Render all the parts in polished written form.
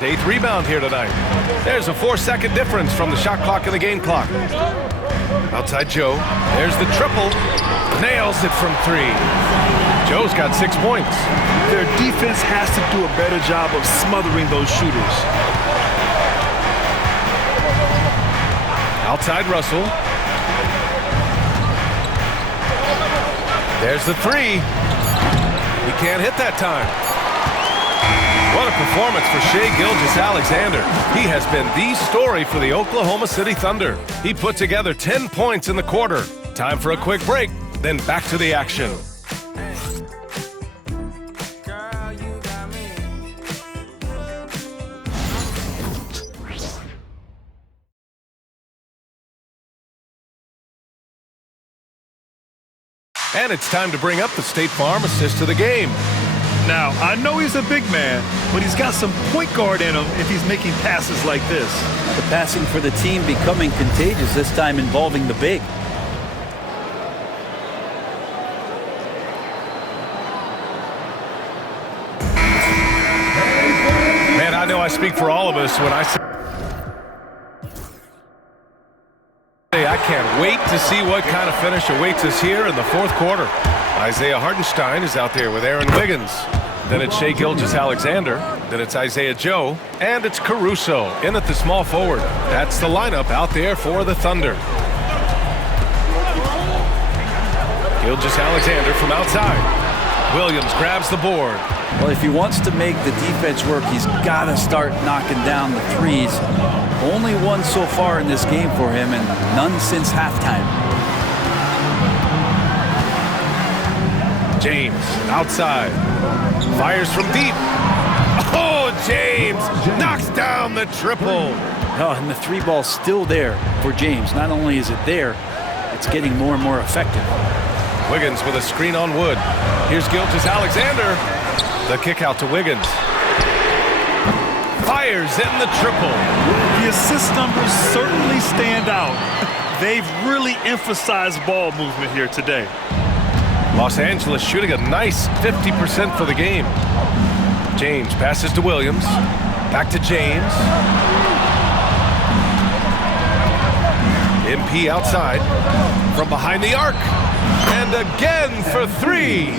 8th rebound here tonight. There's a 4-second difference from the shot clock and the game clock. Outside Joe. There's the triple. Nails it from 3. Joe's got 6 points. Their defense has to do a better job of smothering those shooters. Outside Russell. There's the 3. He can't hit that time. What a performance for Shai Gilgeous-Alexander. He has been the story for the Oklahoma City Thunder. He put together 10 points in the quarter. Time for a quick break, then back to the action. And it's time to bring up the State Farm assist to the game. Now, I know he's a big man, but he's got some point guard in him if he's making passes like this. The passing for the team becoming contagious, this time involving the big. Man, I know I speak for all of us when I say I can't wait to see what kind of finish awaits us here in the 4th quarter. Isaiah Hartenstein is out there with Aaron Wiggins. Then it's Shai Gilgeous-Alexander. Then it's Isaiah Joe. And it's Caruso in at the small forward. That's the lineup out there for the Thunder. Gilgeous-Alexander from outside. Williams grabs the board. Well, if he wants to make the defense work, he's got to start knocking down the threes. Only one so far in this game for him, and none since halftime. James outside. Fires from deep. Oh, James knocks down the triple. Oh, and the 3 ball's still there for James. Not only is it there, it's getting more and more effective. Wiggins with a screen on Wood. Here's Gilgeous-Alexander. The kick out to Wiggins. Fires in the triple. The assist numbers certainly stand out. They've really emphasized ball movement here today. Los Angeles shooting a nice 50% for the game. James passes to Williams. Back to James. MP outside. From behind the arc. And again for 3.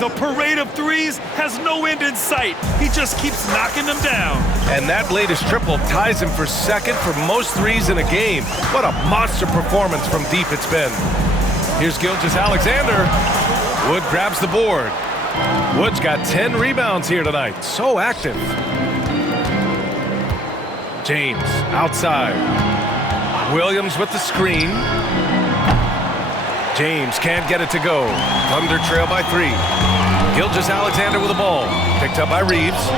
The parade of threes has no end in sight. He just keeps knocking them down. And that latest triple ties him for 2nd for most threes in a game. What a monster performance from deep it's been. Here's Gilgeous-Alexander. Wood grabs the board. Wood's got 10 rebounds here tonight. So active. James outside. Williams with the screen. James can't get it to go. Thunder trail by 3. Gilgeous-Alexander with the ball. Picked up by Reeves.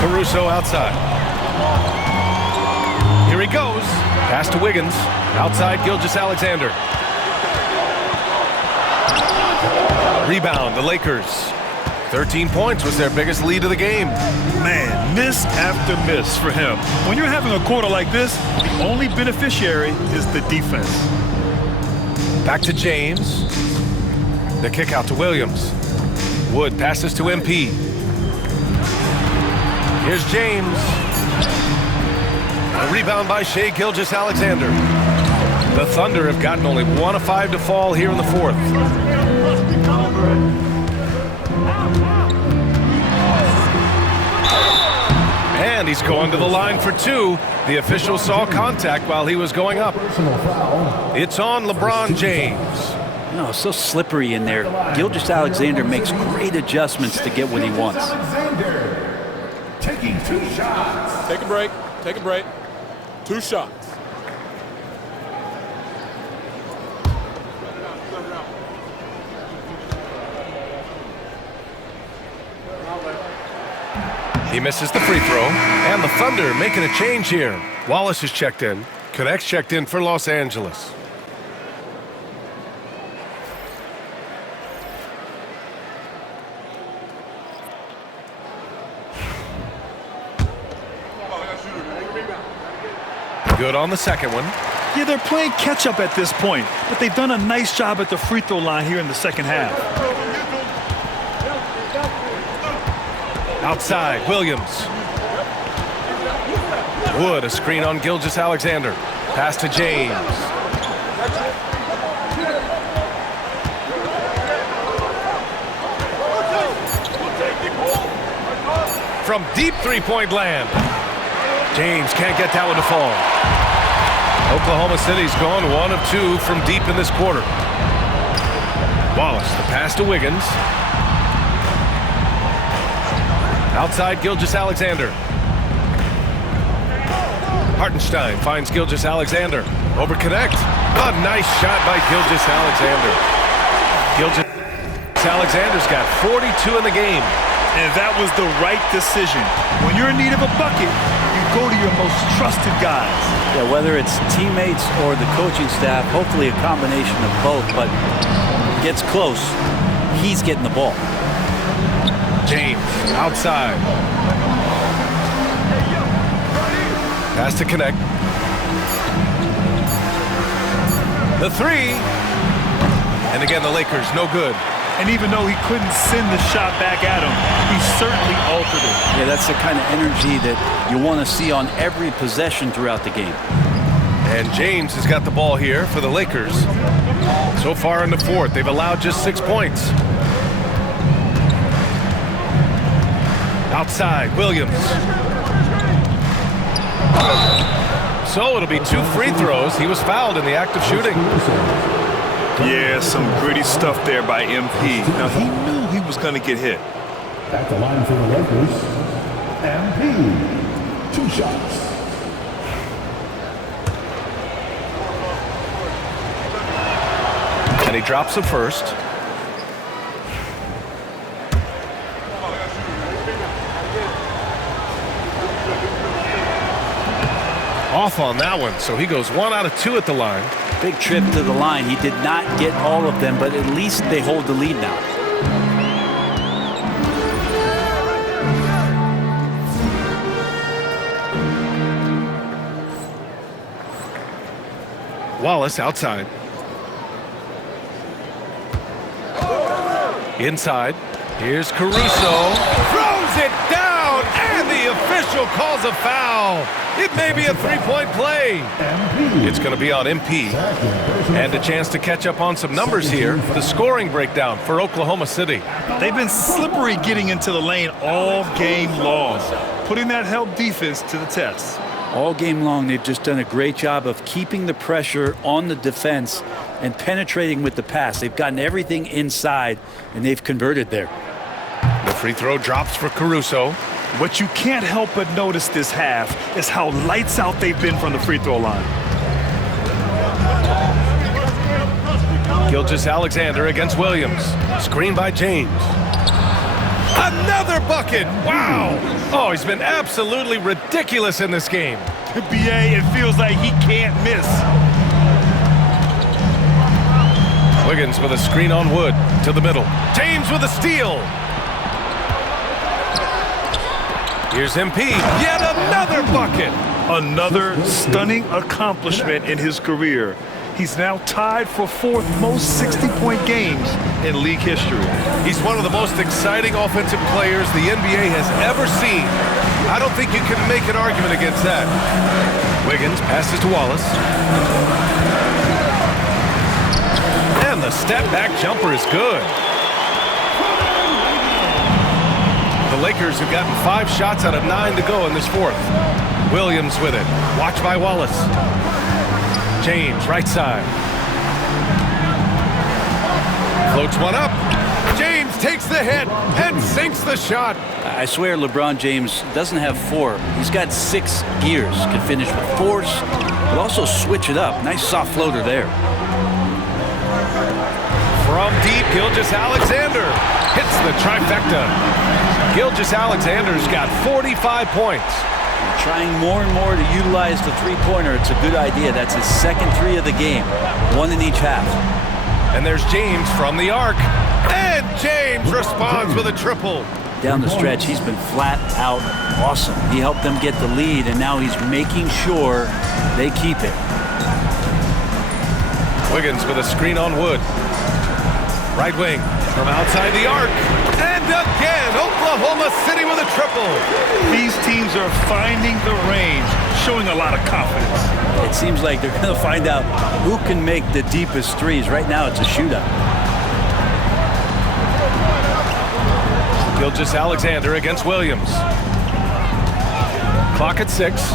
Caruso outside. Here he goes. Pass to Wiggins. Outside Gilgeous-Alexander. Rebound, the Lakers. 13 points was their biggest lead of the game. Man, miss after miss for him. When you're having a quarter like this, the only beneficiary is the defense. Back to James. The kick out to Williams. Wood passes to MP. Here's James. A rebound by Shai Gilgeous-Alexander. The Thunder have gotten only 1 of 5 to fall here in the 4th. And he's going to the line for 2. The official saw contact while he was going up. It's on LeBron James. No, so slippery in there. Gilgeous-Alexander makes great adjustments to get what he wants. Taking 2 shots. Take a break. Take a break. 2 shots. He misses the free throw, and the Thunder making a change here. Wallace is checked in. Connects checked in for Los Angeles. Good on the second one. Yeah, they're playing catch-up at this point, but they've done a nice job at the free throw line here in the second half. Outside, Williams. Wood, a screen on Gilgeous-Alexander. Pass to James. From deep three-point land. James can't get that one to fall. Oklahoma City's gone 1 of 2 from deep in this quarter. Wallace, the pass to Wiggins. Outside, Gilgeous-Alexander. Hartenstein finds Gilgeous-Alexander. Over connect. A nice shot by Gilgeous-Alexander. Gilgeous-Alexander's got 42 in the game. And that was the right decision. When you're in need of a bucket, you go to your most trusted guys. Yeah, whether it's teammates or the coaching staff, hopefully a combination of both, but gets close, he's getting the ball. James, outside. Pass to connect. The three. And again, the Lakers, no good. And even though he couldn't send the shot back at him, he certainly altered it. Yeah, that's the kind of energy that you want to see on every possession throughout the game. And James has got the ball here for the Lakers. So far in the fourth, they've allowed just 6 points. Outside, Williams. So it'll be 2 free throws. He was fouled in the act of shooting. Yeah, some gritty stuff there by MP. Now, he knew he was going to get hit. At the line for the Lakers, MP. 2 shots. And he drops the first. Off on that one, so he goes 1 out of 2 at the line. Big trip to the line. He did not get all of them, but at least they hold the lead now. Wallace outside. Inside. Here's Caruso. Throws it down, and the official calls a foul. It may be a 3-point play. It's going to be on MP. And a chance to catch up on some numbers here. The scoring breakdown for Oklahoma City. They've been slippery getting into the lane all game long, putting that help defense to the test. All game long, they've just done a great job of keeping the pressure on the defense and penetrating with the pass. They've gotten everything inside, and they've converted there. The free throw drops for Caruso. What you can't help but notice this half is how lights out they've been from the free throw line. Gilgeous-Alexander against Williams. Screen by James. Another bucket! Wow! Oh, he's been absolutely ridiculous in this game. BA, it feels like he can't miss. Wiggins with a screen on Wood to the middle. James with a steal. Here's MP. Yet another bucket. Another stunning accomplishment in his career. He's now tied for 4th most 60-point games in league history. He's one of the most exciting offensive players the NBA has ever seen. I don't think you can make an argument against that. Wiggins passes to Wallace. And the step-back jumper is good. The Lakers have gotten 5 shots out of 9 to go in this fourth. Williams with it. Watched by Wallace. James, right side. Floats one up. James takes the hit and sinks the shot. I swear LeBron James doesn't have 4. He's got 6 gears. Can finish with force, but also switch it up. Nice soft floater there. From deep, Gilgeous-Alexander hits the trifecta. Gilgeous-Alexander's got 45 points. Trying more and more to utilize the three-pointer. It's a good idea. That's his 2nd 3 of the game. 1 in each half. And there's James from the arc. And James responds with a triple. Down the stretch, he's been flat out awesome. He helped them get the lead, and now he's making sure they keep it. Wiggins with a screen on Wood. Right wing from outside the arc. And again. again. Oklahoma City with a triple. These teams are finding the range, showing a lot of confidence. It seems like they're going to find out who can make the deepest threes. Right now, it's a shootout. Gilgeous-Alexander against Williams. Clock at 6.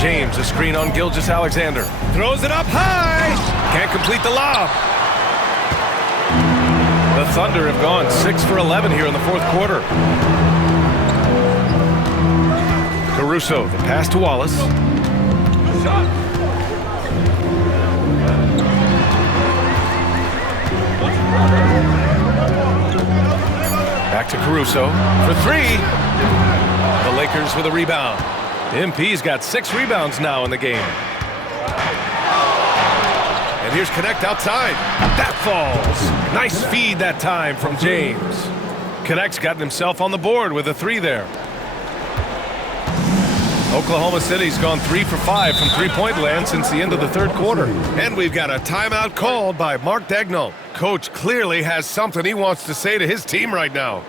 James, a screen on Gilgeous-Alexander. Throws it up high. Can't complete the lob. The Thunder have gone 6 for 11 here in the fourth quarter. Caruso, the pass to Wallace. Back to Caruso for 3. The Lakers with a rebound. MP's got 6 rebounds now in the game. And here's Connect outside. That falls. Nice feed that time from James. Connect's gotten himself on the board with a 3 there. Oklahoma City's gone 3 for 5 from three-point land since the end of the third quarter. And we've got a timeout called by Mark Daigneault. Coach clearly has something he wants to say to his team right now.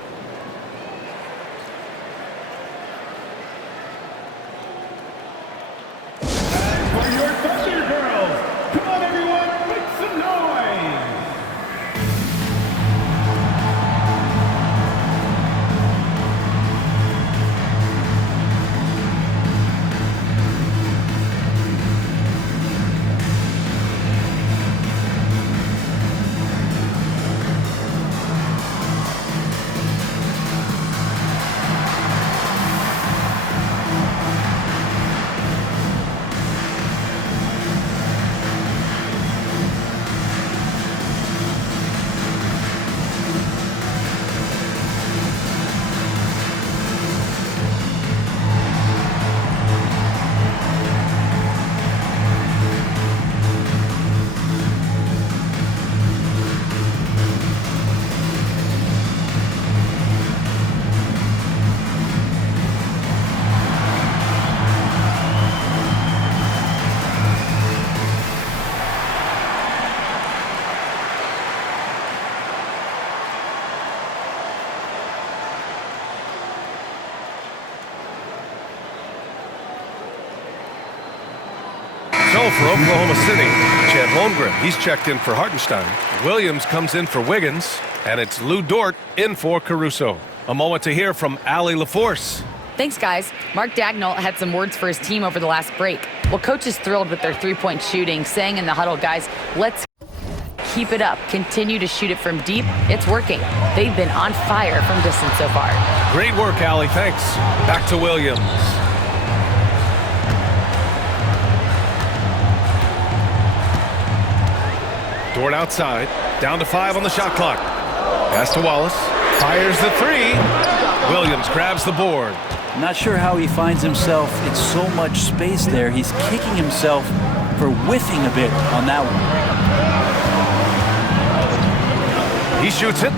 So for Oklahoma City, Chet Holmgren, he's checked in for Hartenstein. Williams comes in for Wiggins, and it's Lou Dort in for Caruso. A moment to hear from Allie LaForce. Thanks, guys. Mark Daigneault had some words for his team over the last break. Well, coach is thrilled with their three-point shooting, saying in the huddle, guys, let's keep it up. Continue to shoot it from deep. It's working. They've been on fire from distance so far. Great work, Allie. Thanks. Back to Williams. Dort outside. Down to 5 on the shot clock. Pass to Wallace. Fires the 3. Williams grabs the board. Not sure how he finds himself in so much space there. He's kicking himself for whiffing a bit on that one. He shoots it.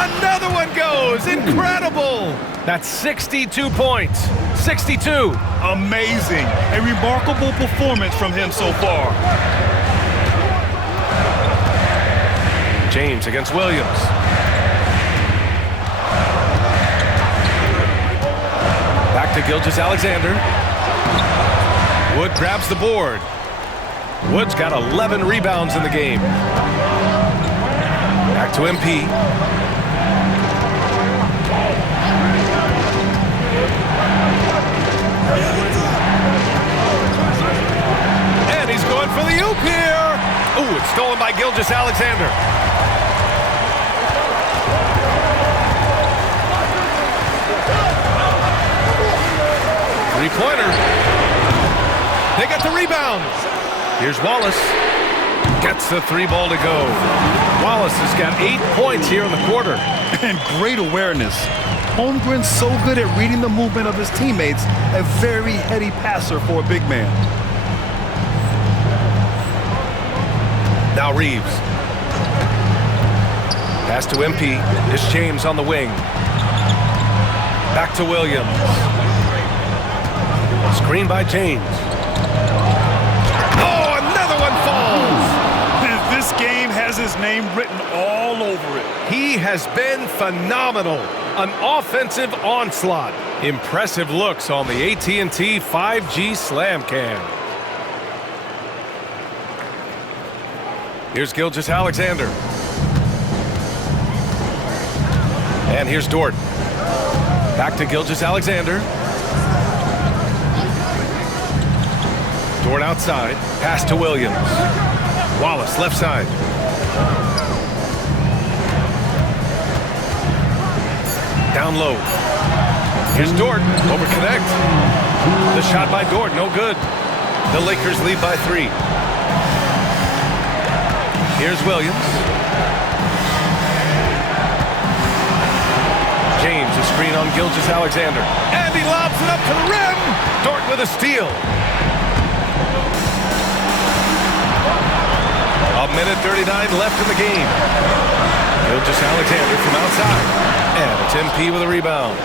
Another one goes. Incredible. That's 62 points. 62. Amazing. A remarkable performance from him so far. James against Williams. Back to Gilgeous-Alexander. Wood grabs the board. Wood's got 11 rebounds in the game. Back to MP. And he's going for the oop here. Ooh, it's stolen by Gilgeous-Alexander. Three-pointer. They got the rebound. Here's Wallace. Gets the 3-ball to go. Wallace has got 8 points here in the quarter. And great awareness. Holmgren's so good at reading the movement of his teammates. A very heady passer for a big man. Now Reeves. Pass to MP. It's James on the wing. Back to Williams. Screen by James. Oh, another one falls. This game has his name written all over it. He has been phenomenal. An offensive onslaught. Impressive looks on the AT&T 5G Slam Cam. Here's Gilgeous-Alexander. And here's Dort. Back to Gilgeous-Alexander. Dort outside. Pass to Williams. Wallace left side. Down low. Here's Dort. Over connect. The shot by Dort. No good. The Lakers lead by 3. Here's Williams. James, a screen on Gilgeous-Alexander. And he lobs it up to the rim. Dort with a steal. A minute 39 left in the game. Gilgeous-Alexander from outside. And it's MP with a rebound.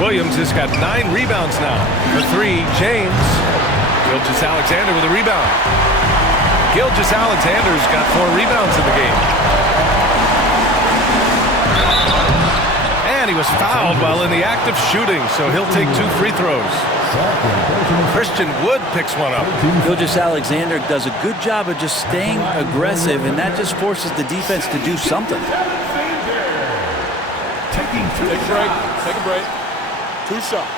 Williams has got 9 rebounds now. For 3, James. Gilgeous-Alexander with a rebound. Gilgeous-Alexander's got 4 rebounds in the game. And he was fouled while in the act of shooting, so he'll take 2 free throws. Christian Wood picks one up. Gilgeous-Alexander does a good job of just staying aggressive, and that just forces the defense to do something. Take a break. Take a break. 2 shots.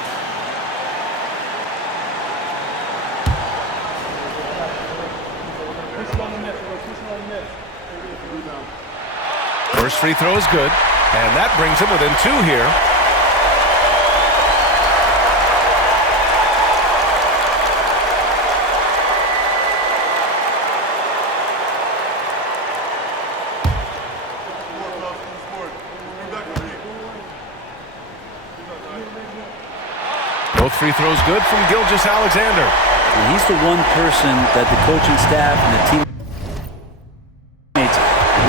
First free throw is good, and that brings him within 2 here. Both free throws good from Gilgeous-Alexander. He's the one person that the coaching staff and the teammates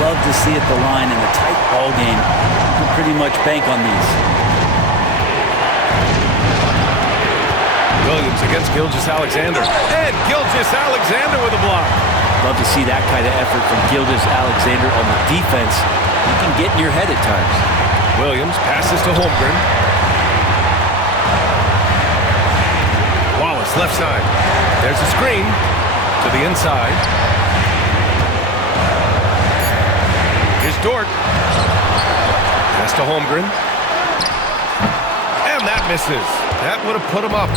love to see at the line in a tight ball game. You can pretty much bank on these. Williams against Gilgeous-Alexander. And Gilgeous-Alexander with a block. Love to see that kind of effort from Gilgeous-Alexander on the defense. You can get in your head at times. Williams passes to Holmgren. Wallace left side. There's a screen to the inside. Here's Dort. Pass to Holmgren. And that misses. That would have put him up.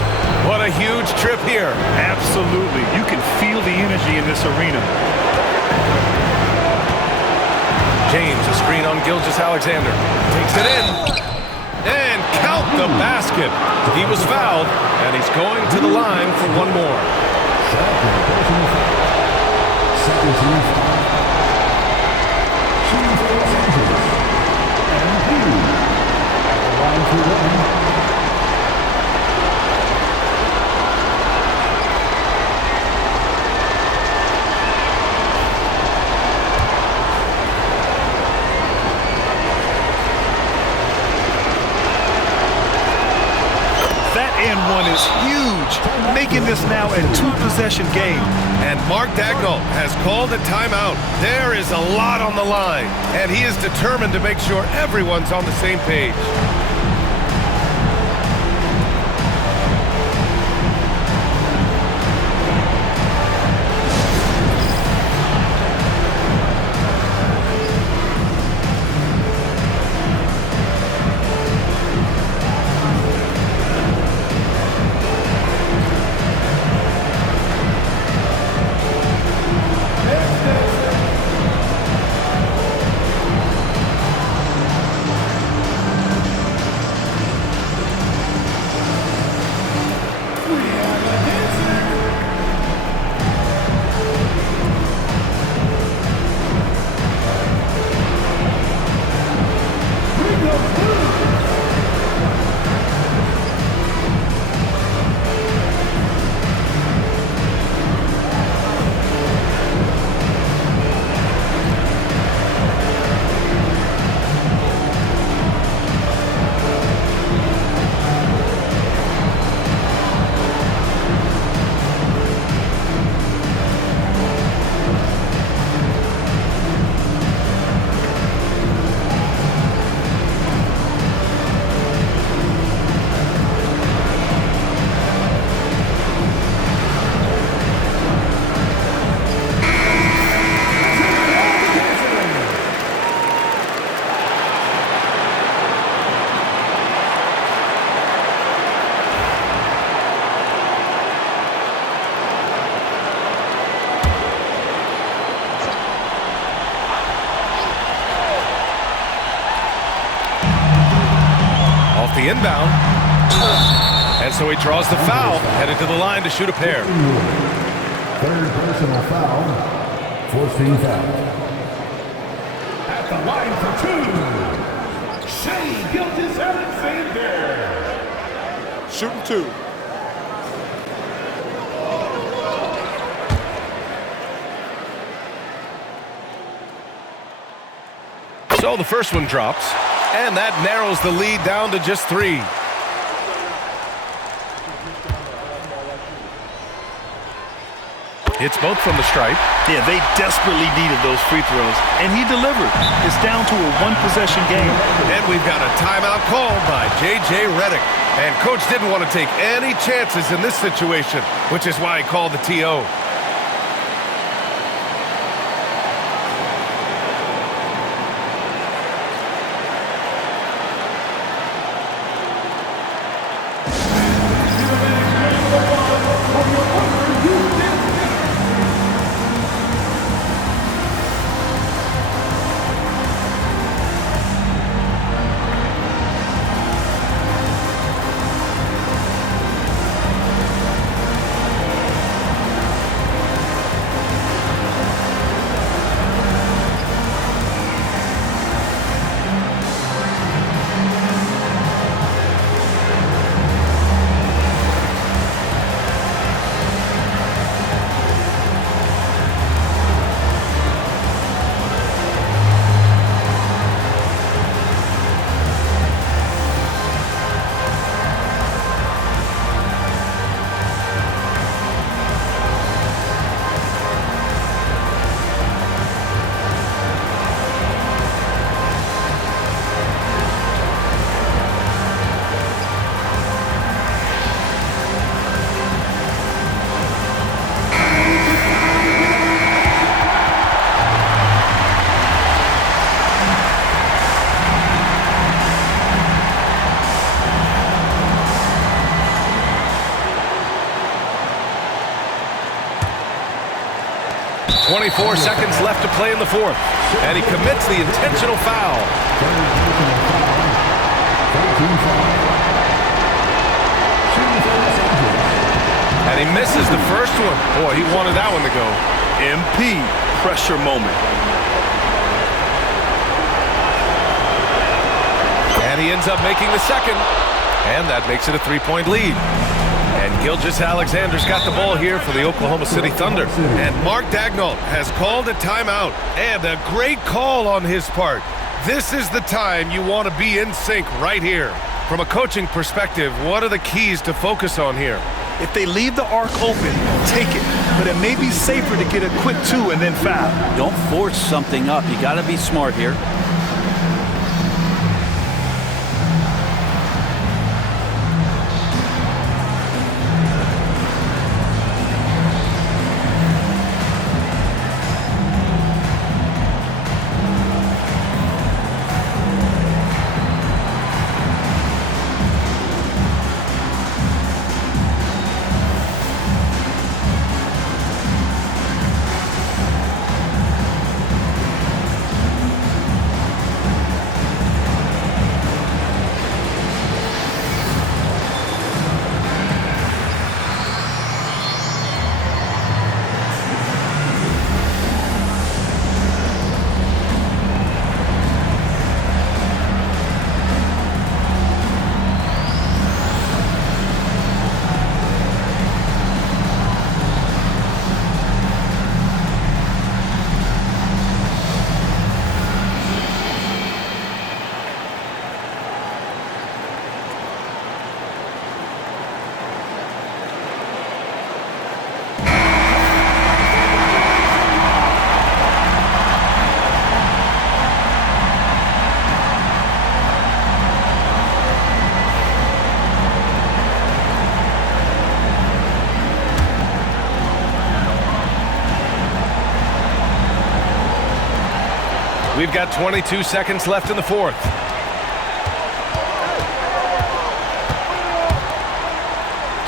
What a huge trip here. Absolutely. You can feel the energy in this arena. James, a screen on Gilgeous-Alexander. Takes it in. And count the basket. He was fouled, and he's going to the line for one more. And one is huge, making this now a 2-possession game. And Mark Daigneault has called a timeout. There is a lot on the line, and he is determined to make sure everyone's on the same page. the inbound. And so he draws the foul, headed to the line to shoot a pair. Third personal foul. Forcing foul. At the line for two, Shea Gilgeous-Alexander. Shooting 2. So the first one drops, and that narrows the lead down to just 3. Hits both from the stripe. Yeah, they desperately needed those free throws, and he delivered. It's down to a one-possession game. And we've got a timeout called by J.J. Redick. And Coach didn't want to take any chances in this situation, which is why he called the TO. .24 seconds left to play in the fourth. And he commits the intentional foul. And he misses the first one. Boy, he wanted that one to go. MP, pressure moment. And he ends up making the second. And that makes it a 3-point lead. And Gilgeous-Alexander's got the ball here for the Oklahoma City Thunder. And Mark Daigneault has called a timeout. And a great call on his part. This is the time you want to be in sync right here. From a coaching perspective, what are the keys to focus on here? If they leave the arc open, take it. But it may be safer to get a quick 2 and then foul. Don't force something up. You got to be smart here. We've got 22 seconds left in the fourth.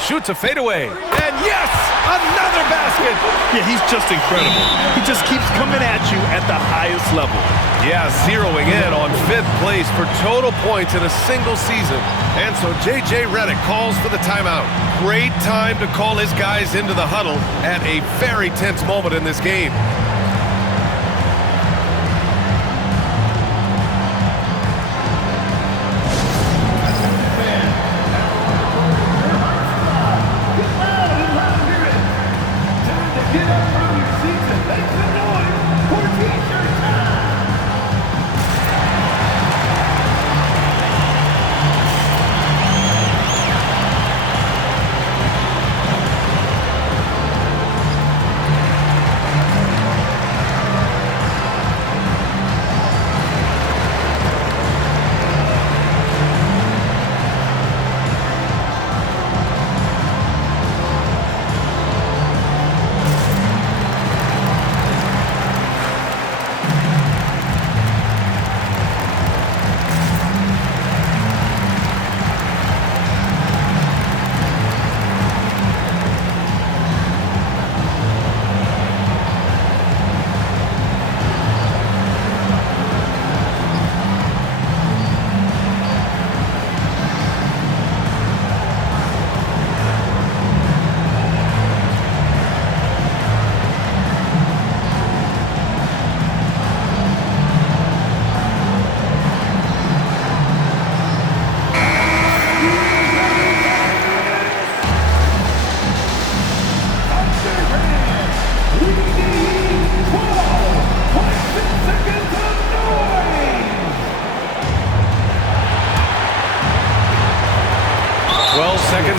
shoots a fadeaway. And yes, another basket. Yeah, he's just incredible. He just keeps coming at you at the highest level. Yeah, zeroing in on 5th place for total points in a single season. And so J.J. Redick calls for the timeout. Great time to call his guys into the huddle at a very tense moment in this game.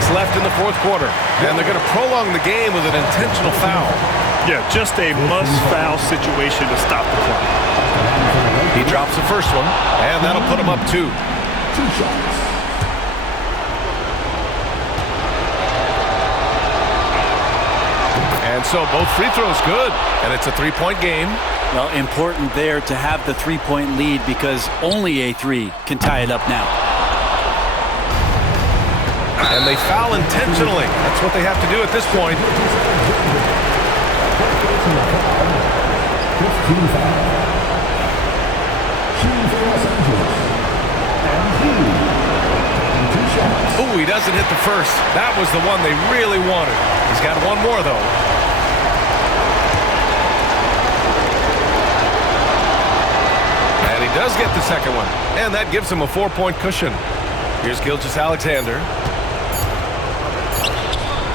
Left in the fourth quarter, and they're going to prolong the game with an intentional foul. Yeah, just a must-foul situation to stop the clock. He drops the first one, and that'll put him up 2. 2 shots. And so both free throws good, and it's a 3-point game. Well, important there to have the 3-point lead because only a 3 can tie it up now. And they foul intentionally. That's what they have to do at this point. Ooh, he doesn't hit the first. That was the one they really wanted. He's got one more, though. And he does get the second one. And that gives him a 4-point cushion. Here's Gilgeous-Alexander.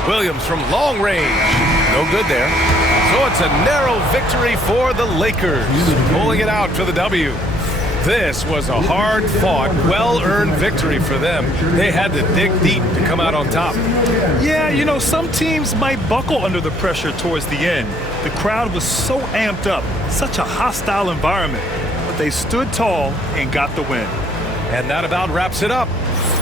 Williams from long range. No good there. So it's a narrow victory for the Lakers. Pulling it out for the W. This was a hard-fought, well-earned victory for them. They had to dig deep to come out on top. Yeah, you know, some teams might buckle under the pressure towards the end. The crowd was so amped up, such a hostile environment. But they stood tall and got the win. And that about wraps it up.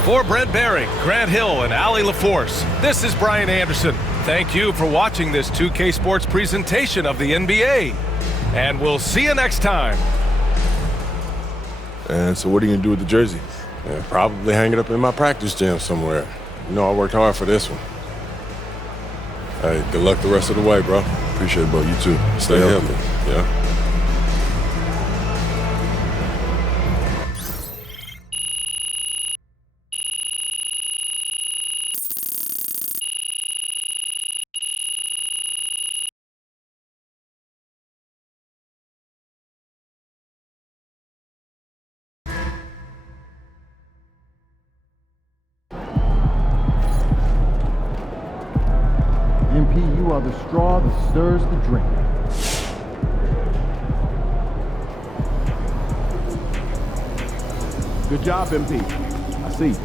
For Brent Barry, Grant Hill, and Allie LaForce, this is Brian Anderson. Thank you for watching this 2K Sports presentation of the NBA. And we'll see you next time. And so what are you going to do with the jersey? Yeah, probably hang it up in my practice gym somewhere. You know, I worked hard for this one. Hey, good luck the rest of the way, bro. Appreciate it, bro. You too. Stay healthy. Yeah. MP, you are the straw that stirs the drink. Good job, MP. I see.